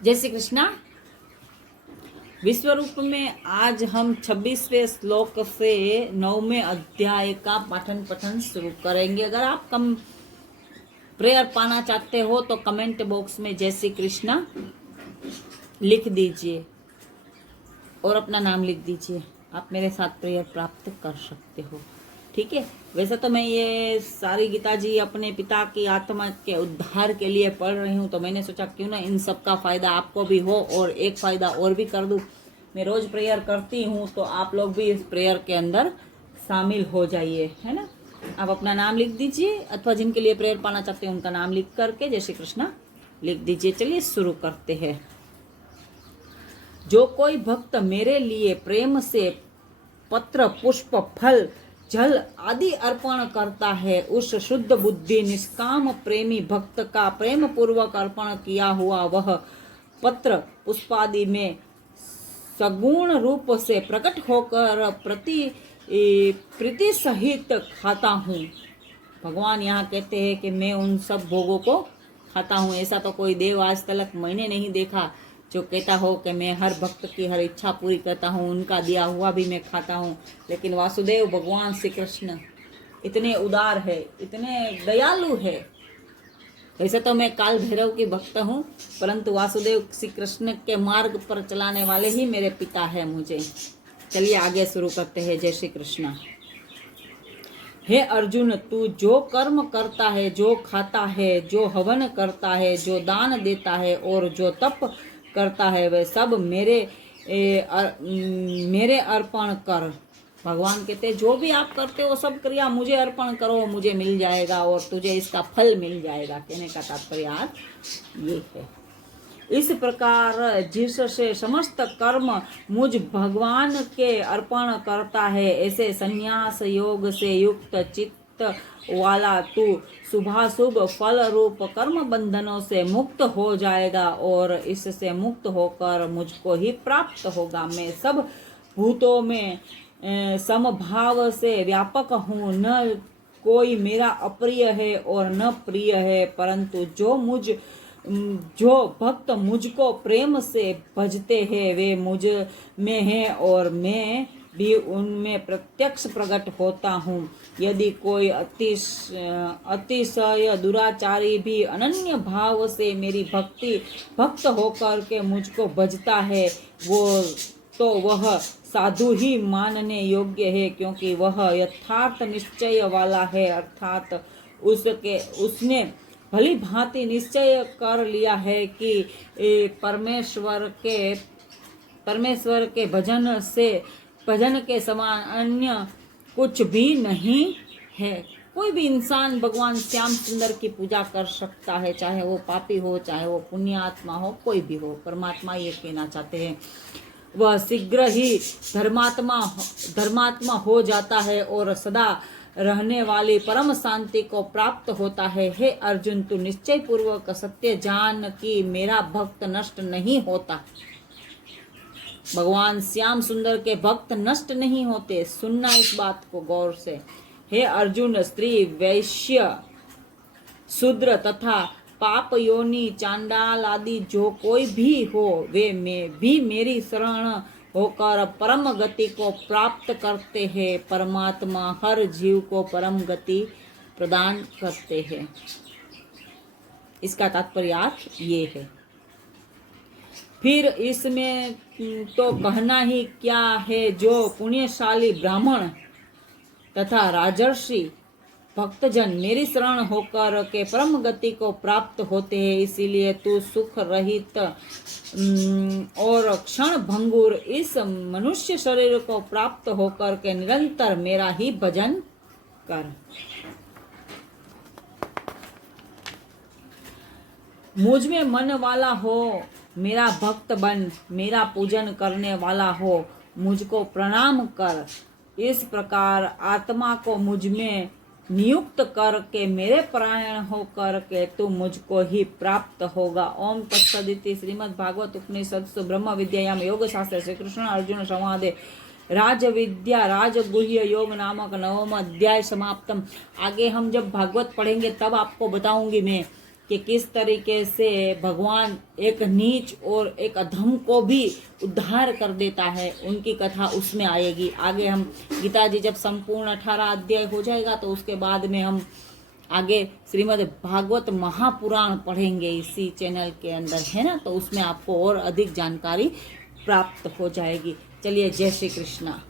जय श्री कृष्णा। विश्व रूप में आज हम 26वें श्लोक से 9वें अध्याय का पाठन पठन शुरू करेंगे। अगर आप कम प्रेयर पाना चाहते हो तो कमेंट बॉक्स में जय श्री कृष्णा लिख दीजिए और अपना नाम लिख दीजिए। आप मेरे साथ प्रेयर प्राप्त कर सकते हो, ठीक है। वैसे तो मैं ये सारी गीता जी अपने पिता की आत्मा के उद्धार के लिए पढ़ रही हूँ, तो मैंने सोचा क्यों ना इन सब का फायदा आपको भी हो और एक फायदा और भी कर दूँ। मैं रोज प्रेयर करती हूँ, तो आप लोग भी इस प्रेयर के अंदर शामिल हो जाइए, है ना। आप अपना नाम लिख दीजिए अथवा जिनके लिए प्रेयर पाना चाहते हैं उनका नाम लिख करके जय श्री कृष्णा लिख दीजिए। चलिए शुरू करते हैं। जो कोई भक्त मेरे लिए प्रेम से पत्र, पुष्प, फल, जल आदि अर्पण करता है, उस शुद्ध बुद्धि निष्काम प्रेमी भक्त का प्रेम पूर्वक अर्पण किया हुआ वह पत्र पुष्पादि में सगुण रूप से प्रकट होकर प्रीति सहित खाता हूँ। भगवान यहाँ कहते हैं कि मैं उन सब भोगों को खाता हूँ। ऐसा तो कोई देव आज तक मैंने नहीं देखा जो कहता हो कि मैं हर भक्त की हर इच्छा पूरी करता हूँ, उनका दिया हुआ भी मैं खाता हूँ। लेकिन वासुदेव भगवान श्री कृष्ण इतने उदार है, इतने दयालु है। वैसे तो मैं काल भैरव की भक्त हूँ, परंतु वासुदेव श्री कृष्ण के मार्ग पर चलाने वाले ही मेरे पिता है मुझे। चलिए आगे शुरू करते हैं। जय श्री कृष्ण। हे अर्जुन, तू जो कर्म करता है, जो खाता है, जो हवन करता है, जो दान देता है और जो तप करता है, वह सब मेरे अर्पण कर। भगवान कहते हैं जो भी आप करते हो सब क्रिया मुझे अर्पण करो, मुझे मिल जाएगा और तुझे इसका फल मिल जाएगा। कहने का तात्पर्य आज ये है। इस प्रकार जिससे समस्त कर्म मुझ भगवान के अर्पण करता है, ऐसे संन्यास योग से युक्त चित्त वाला तू शुभाशुभ फल रूप कर्म बंधनों से मुक्त हो जाएगा और इससे मुक्त होकर मुझको ही प्राप्त होगा। मैं सब भूतों में समभाव से व्यापक हूँ, न कोई मेरा अप्रिय है और न प्रिय है, परंतु जो भक्त मुझको प्रेम से भजते हैं वे मुझ में हैं और मैं भी उनमें प्रत्यक्ष प्रकट होता हूँ। यदि कोई अतिशय दुराचारी भी अनन्य भाव से मेरी भक्त होकर के मुझको भजता है, वह साधु ही मानने योग्य है, क्योंकि वह यथार्थ निश्चय वाला है। अर्थात उसने भली भांति निश्चय कर लिया है कि परमेश्वर के भजन के समान अन्य कुछ भी नहीं है। कोई भी इंसान भगवान श्याम सुंदर की पूजा कर सकता है, चाहे वो पापी हो, चाहे वो पुण्यात्मा हो, कोई भी हो। परमात्मा ये कहना चाहते हैं। वह शीघ्र ही धर्मात्मा हो जाता है और सदा रहने वाली परम शांति को प्राप्त होता है। हे अर्जुन, तू निश्चय पूर्वक सत्य जान कि मेरा भक्त नष्ट नहीं होता। भगवान श्याम सुंदर के भक्त नष्ट नहीं होते। सुनना इस बात को गौर से। हे अर्जुन, स्त्री, वैश्य, शूद्र तथा पाप योनि, चांडाल आदि जो कोई भी हो, वे भी मेरी शरण होकर परम गति को प्राप्त करते हैं। परमात्मा हर जीव को परम गति प्रदान करते हैं। इसका तात्पर्य ये है। फिर इसमें तो कहना ही क्या है। जो पुण्यशाली ब्राह्मण तथा राजर्षि भक्तजन मेरी शरण होकर के परम गति को प्राप्त होते हैं, इसीलिए तू सुख रहित और क्षण भंगुर इस मनुष्य शरीर को प्राप्त होकर के निरंतर मेरा ही भजन कर। मुझ में मन वाला हो, मेरा भक्त बन, मेरा पूजन करने वाला हो, मुझको प्रणाम कर। इस प्रकार आत्मा को मुझ में नियुक्त करके मेरे परायण होकर के तू मुझको ही प्राप्त होगा। ओम तत्सदिति। श्रीमद् भागवत उपनिषत्सु ब्रह्म विद्यायाम योग शास्त्र श्री कृष्ण अर्जुन संवादे राज विद्या राजगुह्य योग नामक 9वां अध्याय समाप्तम। आगे हम जब भागवत पढ़ेंगे तब आपको बताऊंगी मैं कि किस तरीके से भगवान एक नीच और एक अधम को भी उद्धार कर देता है, उनकी कथा उसमें आएगी। आगे हम गीता जी जब संपूर्ण 18 अध्याय हो जाएगा तो उसके बाद में हम आगे श्रीमद् भागवत महापुराण पढ़ेंगे इसी चैनल के अंदर, है ना। तो उसमें आपको और अधिक जानकारी प्राप्त हो जाएगी। चलिए, जय श्री कृष्णा।